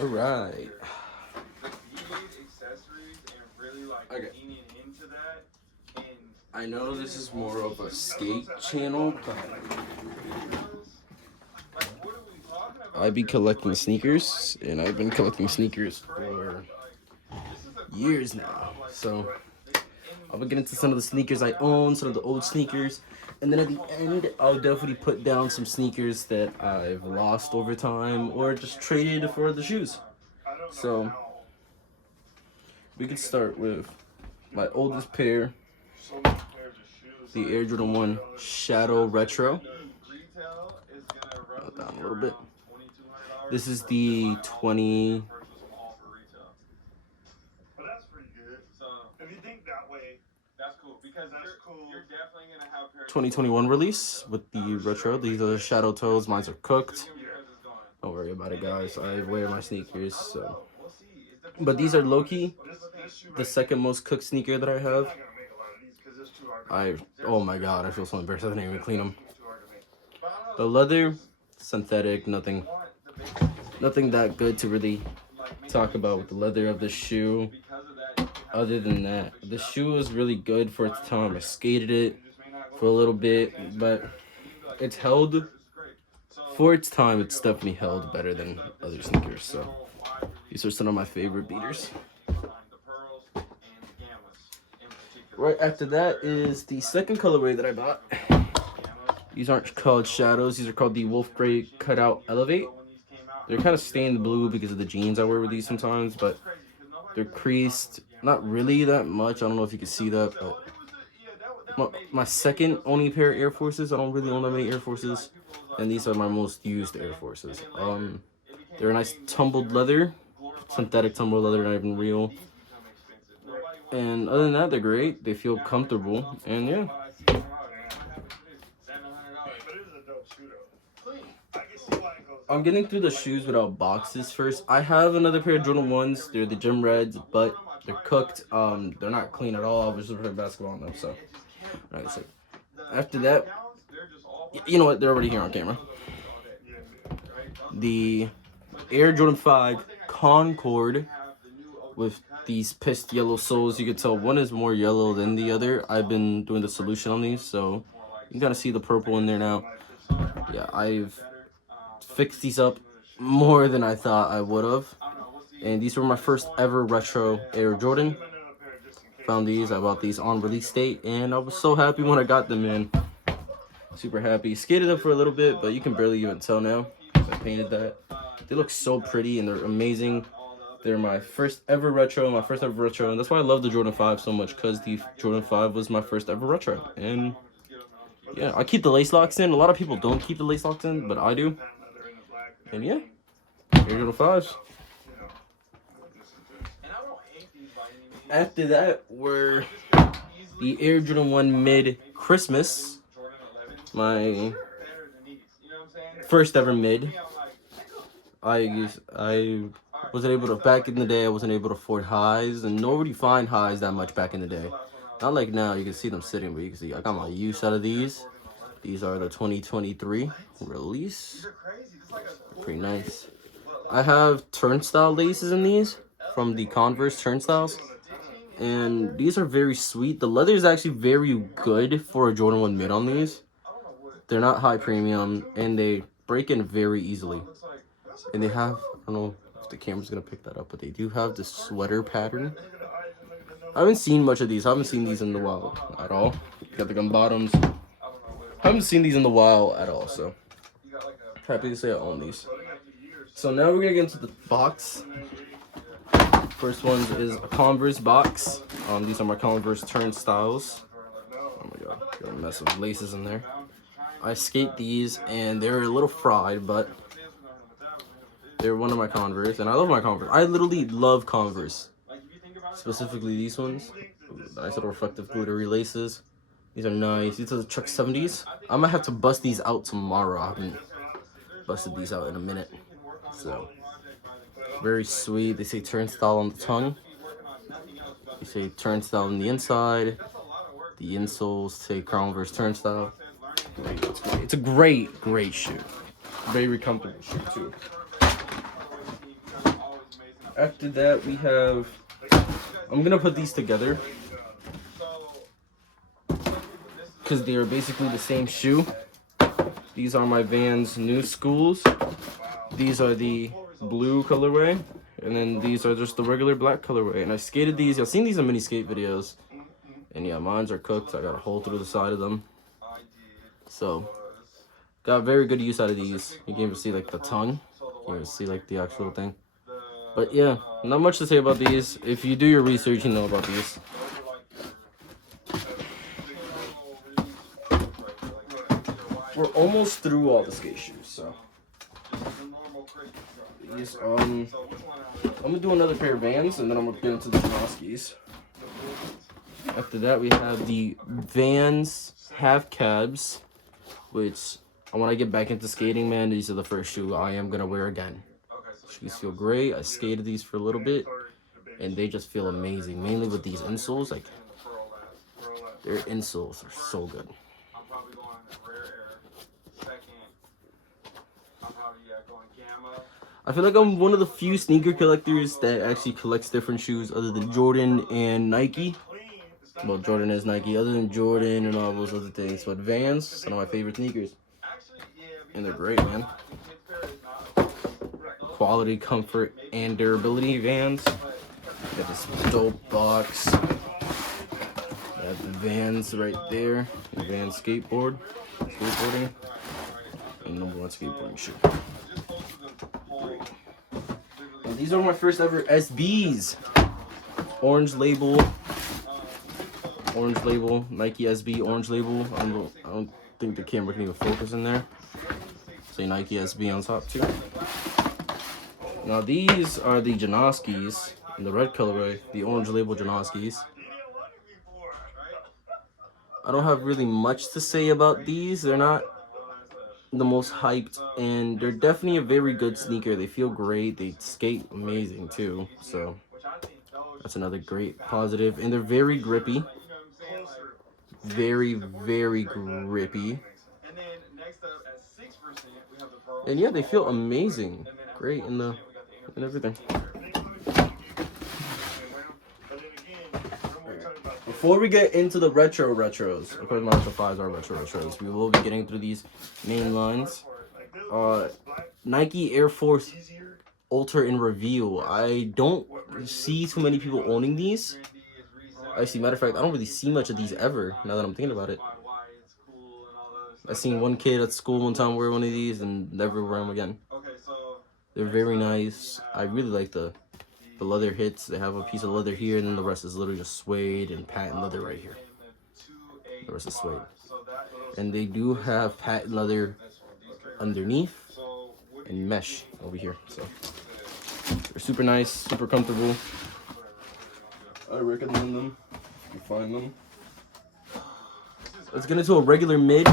All right. Okay. I know this is more of a skate channel, but I be collecting sneakers, and I've been collecting sneakers for years now. So I'll get into some of the sneakers I own, some of the old sneakers, and then at the end, I'll definitely put down some sneakers that I've lost over time or just traded for the shoes. So we can start with my oldest pair, the Air Jordan 1 Shadow Retro. Down a little bit. This is the 2021 release with the retro. These are the shadow toes. Mine are cooked. Don't worry about it, guys. I wear my sneakers, so. But these are low-key the second most cooked sneaker that I have. Oh my god, I feel so embarrassed. I didn't even clean them. The leather, synthetic, nothing that good to really talk about with the leather of the shoe. Other than that, the shoe is really good for its time. I skated it for a little bit, but it's held for its time. It's definitely held better than other sneakers. So these are some of my favorite beaters. Right after that is the second colorway that I bought. These aren't called shadows. These are called the Wolf Gray Cutout Elevate. They're kind of stained blue because of the jeans I wear with these sometimes, but they're creased. Not really that much. I don't know if you can see that, but my second only pair of Air Forces. I don't really own that many Air Forces, and these are my most used Air Forces. They're a nice tumbled leather, synthetic tumbled leather, not even real. And other than that, they're great. They feel comfortable, and yeah. I'm getting through the shoes without boxes first. I have another pair of Jordan 1s. They're the Gym Reds, but they're cooked. They're not clean at all. I was just playing basketball on them, so. Alright, so after that, you know what? They're already here on camera. The Air Jordan 5 Concord with these pissed yellow soles. You can tell one is more yellow than the other. I've been doing the solution on these, so you can kind of see the purple in there now. Yeah, I've fixed these up more than I thought I would have. And these were my first ever retro Air Jordan. Found these, I bought these on release date, and I was so happy when I got them in. Super happy. Skated them for a little bit, but you can barely even tell now. I painted that. They look so pretty and they're amazing. They're my first ever retro, and that's why I love the Jordan 5 so much, because the Jordan 5 was my first ever retro. And yeah, I keep the lace locks in. A lot of people don't keep the lace locks in, but I do. And yeah, Air Jordan 5s. After that were the Air Jordan 1 Mid Christmas. My first ever mid. I wasn't able to, back in the day, I wasn't able to afford highs, and nobody find highs that much back in the day. Not like now, you can see them sitting, but you can see I got my use out of these. These are the 2023 release. Pretty nice. I have turnstile laces in these from the Converse turnstiles, and these are very sweet. The leather is actually very good for a Jordan 1 mid on these. They're not high premium, and they break in very easily. And they have, I don't know if the camera's gonna pick that up, but they do have this sweater pattern. I haven't seen much of these. I haven't seen these in the wild at all. Got the gum bottoms. I haven't seen these in the wild at all, so happy to say I own these. So now we're gonna get into the box. First one is a Converse box. These are my Converse turnstiles. Oh my god, got a mess of laces in there. I skate these, and they're a little fried, but they're one of my Converse, and I love my Converse. I literally love Converse. Specifically these ones. Nice little reflective glittery laces. These are nice. These are the Chuck 70s. I'm gonna have to bust these out tomorrow. I haven't busted these out in a minute. So, very sweet. They say turnstile on the tongue. They say turnstile on the inside. The insoles say Converse turnstile. It's a great shoe. Very comfortable shoe too. After that, we have. I'm gonna put these together because they are basically the same shoe. These are my Vans New Schools. These are the blue colorway, and then these are just the regular black colorway. And I skated these. I've seen these in mini skate videos, and yeah, mines are cooked. I got a hole through the side of them, so got very good use out of these. You can even see like the tongue. You can even see like the actual thing. But yeah, not much to say about these. If you do your research, you know about these. We're almost through all the skate shoes, so these I'm gonna do another pair of Vans, and then I'm gonna get into the Janoskis. After that, we have the Vans half cabs, which when I get back into skating, man, these are the first shoe I am gonna wear again. Shoes feel great. I skated these for a little bit, and they just feel amazing. Mainly with these insoles, like their insoles are so good. I feel like I'm one of the few sneaker collectors that actually collects different shoes other than Jordan and Nike. Well, Jordan is Nike, other than Jordan and all those other things. But Vans, some of my favorite sneakers. And they're great, man. Quality, comfort, and durability Vans. Got this dope box. Got the Vans right there. The Vans skateboarding. And #1 skateboarding shoe. And these are my first ever SBs. Orange label, Nike SB, orange label. I don't think the camera can even focus in there. Say Nike SB on top too. Now these are the Janoskis in the red colorway, the orange label Janoskis. I don't have really much to say about these. They're not the most hyped, and they're definitely a very good sneaker. They feel great. They skate amazing too. So that's another great positive. And they're very grippy. Very, very grippy. And yeah, they feel amazing. Great in the and everything. Before we get into the retros, of course my Retro 5s are retros, we will be getting through these main lines. Nike Air Force Ultra in review. I don't see too many people owning these. Actually, matter of fact, I don't really see much of these ever, now that I'm thinking about it. I seen one kid at school one time wear one of these and never wear them again. They're very nice. I really like the leather hits. They have a piece of leather here, and then the rest is literally just suede and patent leather right here. The rest is suede. And they do have patent leather underneath and mesh over here. So they're super nice, super comfortable. I recommend them if you find them. Let's get into a regular mid,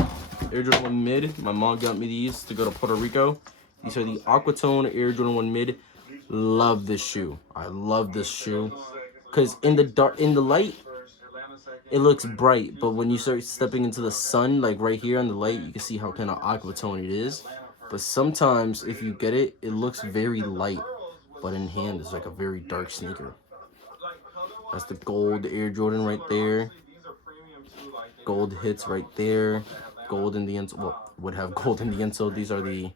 Air Jordan 1 mid. My mom got me these to go to Puerto Rico. These are the Aquatone Air Jordan 1 mid. Love this shoe. I love this shoe because in the light, it looks bright, but when you start stepping into the sun, like right here on the light, you can see how kind of aquatone it is. But sometimes if you get it, it looks very light, but in hand it's like a very dark sneaker. That's the gold Air Jordan right there. Gold hits right there. Gold in the insole. Well, would have gold in the insole. These are the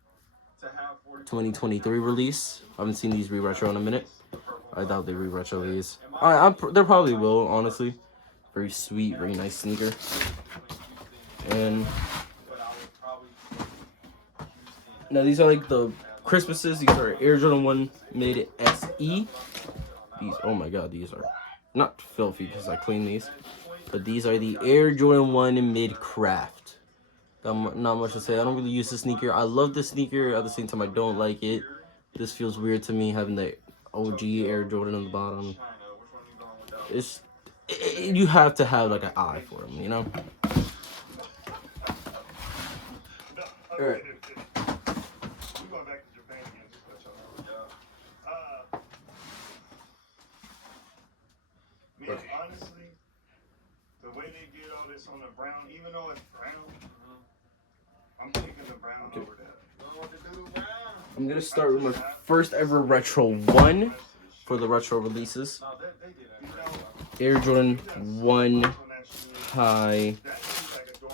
2023 release. I haven't seen these re-retro in a minute. I doubt they re-retro these. They probably will, honestly. Very sweet, very nice sneaker. And now these are like the Christmases. These are Air Jordan 1 Mid SE. These, oh my god, these are not filthy because I clean these. But these are the Air Jordan 1 Mid Craft. Not much to say. I don't really use this sneaker. I love this sneaker. At the same time, I don't like it. This feels weird to me, having the OG Air Jordan on the bottom. You have to have like an eye for them, you know? Alright. Honestly, the way they did all this on the brown, even though it's brown, I'm taking the brown over that. I'm gonna start with my first ever Retro 1 for the retro releases. Air Jordan 1 High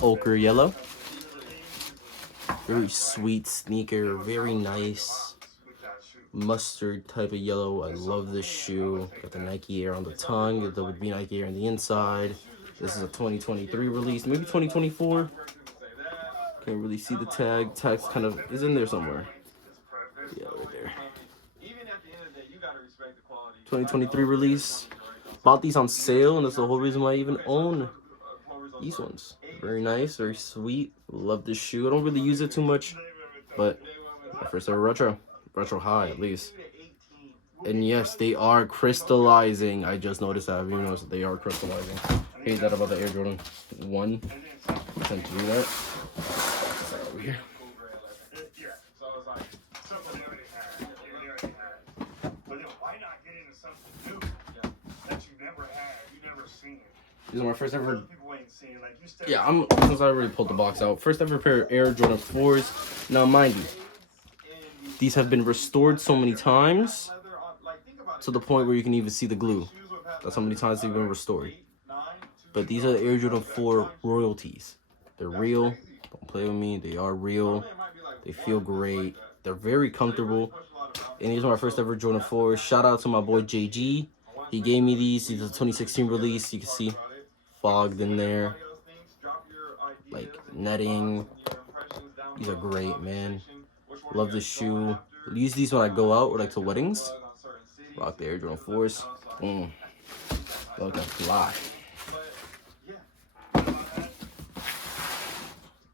Ochre Yellow. Very sweet sneaker, very nice. Mustard type of yellow. I love this shoe. Got the Nike Air on the tongue. There would be Nike Air on the inside. This is a 2023 release, maybe 2024. Can't really see the tag. Tag's kind of is in there somewhere. Yeah, right there. 2023 release. Bought these on sale, and that's the whole reason why I even own these ones. Very nice, very sweet. Love this shoe. I don't really use it too much, but my first ever retro high at least. And yes, they are crystallizing. I just noticed that. I've even noticed that they are crystallizing. Hate that about the Air Jordan 1. I tend to do that. Over here. These are my first ever. Yeah, since I already pulled the box out. First ever pair of Air Jordan 4s. Now, mind you, these have been restored so many times to the point where you can even see the glue. That's how many times they've been restored. But these are the Air Jordan 4 royalties. They're real. Don't play with me. They are real. They feel great. They're very comfortable. And these are my first ever Jordan 4s. Shout out to my boy JG. He gave me these. These are the 2016 release. You can see fogged in there. Like netting. These are great, man. Love this shoe. Use these when I go out or like to weddings. Rock the Air Jordan 4s. Look at fly.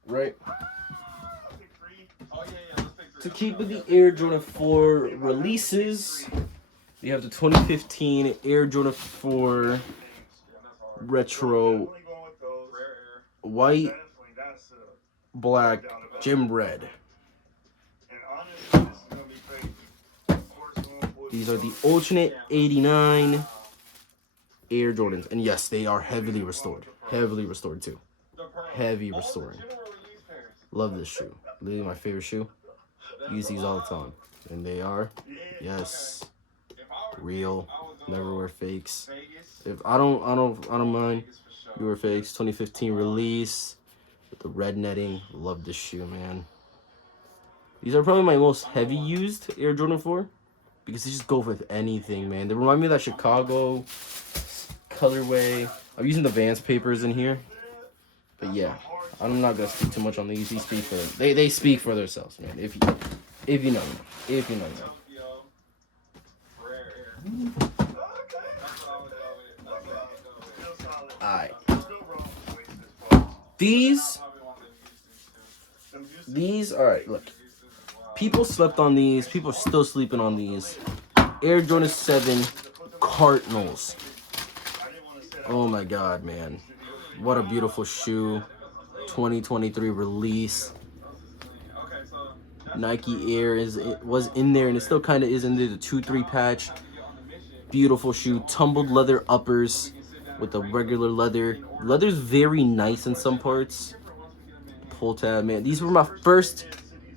Right. To keep with the Air Jordan 4 releases, we have the 2015 Air Jordan 4 Retro White, Black, Gym Red. These are the alternate 89 Air Jordans. And yes, they are heavily restored. Heavily restored too. Heavy restoring. Love this shoe. Literally my favorite shoe. Use these all the time. And they are, yes, real. Never wear fakes. If I don't mind. You wear fakes. 2015 release with the red netting. Love this shoe, man. These are probably my most heavy used Air Jordan 4 because they just go with anything, man. They remind me of that Chicago colorway. I'm using the Vans papers in here, but yeah, I'm not gonna speak too much on these. These speak for they speak for themselves, man. If you know, if you know. Alright. These, alright, look. People slept on these. People are still sleeping on these. Air Jordan 7 Cardinals. Oh my god, man. What a beautiful shoe. 2023 release. Nike Air was in there, and it still kind of is in there. The 2-3 patch. Beautiful shoe. Tumbled leather uppers with the regular leather. Leather's very nice in some parts. Pull tab, man. These were my first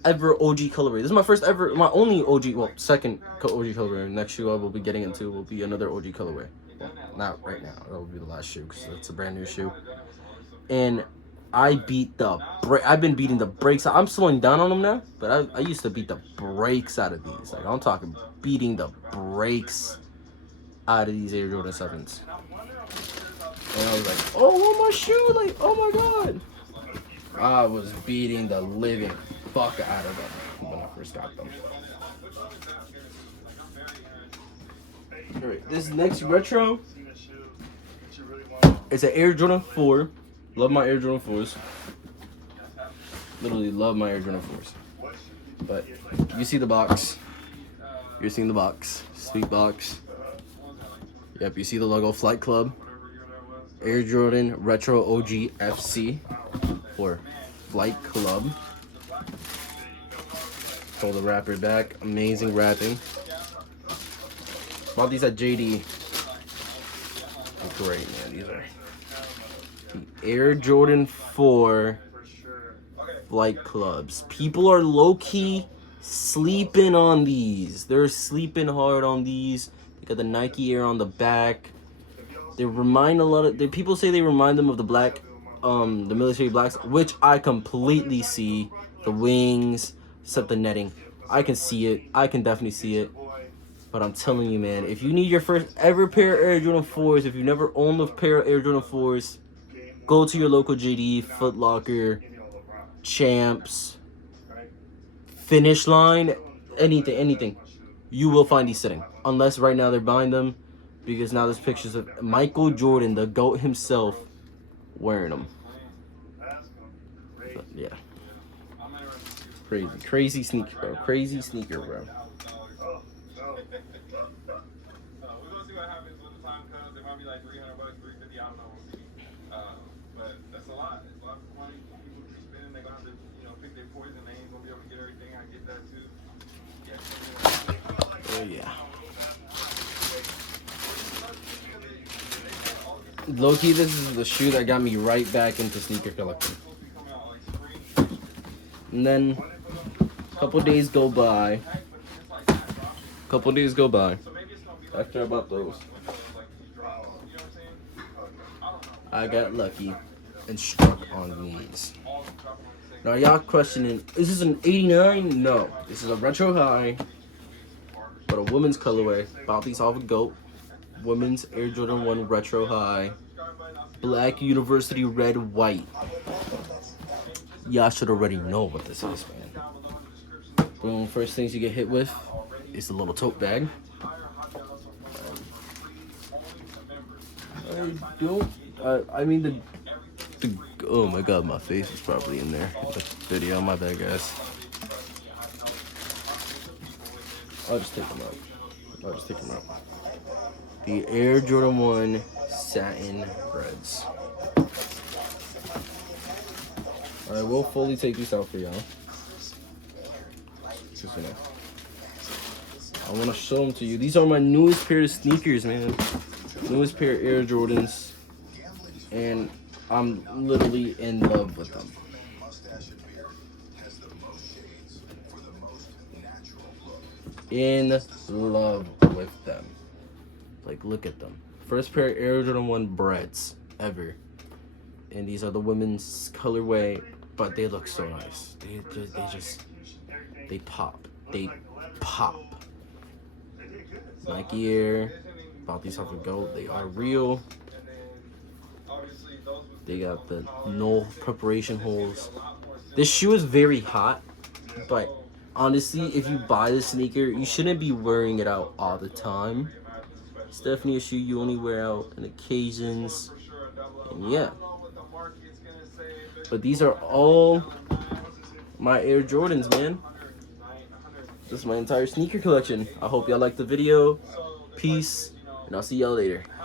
ever OG colorway. This is my first ever, my only OG, well, second OG colorway. Next shoe I will be getting into will be another OG colorway. Well, not right now. That will be the last shoe because it's a brand new shoe. And I've been beating the brakes. I'm slowing down on them now, but I used to beat the brakes out of these. Like, I'm talking beating the brakes out of these Air Jordan 7s. And I was like, oh, my shoe, like, oh my god. I was beating the living fuck out of them when I first got them. Alright, this next retro is an Air Jordan 4. Love my Air Jordan 4s. Literally love my Air Jordan 4s. But you see the box. You're seeing the box. Sweet box. Yep, you see the logo, Flight Club. Air Jordan Retro OG FC for Flight Club. Pull the wrapper back. Amazing wrapping. Bought these at JD. Great, man. These are the Air Jordan 4 Flight Clubs. People are low-key sleeping on these. They're sleeping hard on these. They got the Nike Air on the back. They remind a lot of people say they remind them of the the military blacks, which I completely see. The wings, except the netting. I can see it. I can definitely see it. But I'm telling you, man, if you need your first ever pair of Air Jordan 4s, if you've never owned a pair of Air Jordan 4s, go to your local JD, Foot Locker, Champs, Finish Line, anything. You will find these sitting. Unless right now they're buying them, because now there's pictures of Michael Jordan, the GOAT himself, wearing them. But, yeah. Crazy sneaker, bro. Crazy sneaker, bro. We're gonna see what happens when the time comes. It might be like $300, $350. I don't know. We'll see. But that's a lot. It's a lot of money. People be spending. They're gonna have to, pick their poison. They ain't gonna be able to get everything. I get that too. Yeah. Oh yeah. Low-key, this is the shoe that got me right back into sneaker collecting. And then a couple days go by. After I bought those, I got lucky and struck on these. Now y'all questioning, is this an 89? No, this is a retro high, but a women's colorway. Bought these off of GOAT. Women's Air Jordan 1 retro high, black university red white. Y'all should already know what this is, man. Boom. First things you get hit with is the little tote bag. I mean the oh my god, my face is probably in there. The video, my bad, guys. I'll just take them out. The Air Jordan 1 satin breads. Alright, we'll fully take these out for y'all. Just I want to show them to you. These are my newest pair of sneakers, man. Newest pair of Air Jordans. And I'm literally in love with them. In love with them. Like, look at them. First pair of Air Jordan 1 breads ever. And these are the women's colorway, but they look so nice. They pop. Nike Air. Bought these off of GOAT. They are real. They got the no preparation holes. This shoe is very hot, but honestly, if you buy this sneaker, you shouldn't be wearing it out all the time. It's definitely a shoe you only wear out on occasions. And yeah. But these are all my Air Jordans, man. This is my entire sneaker collection. I hope y'all liked the video. Peace, and I'll see y'all later.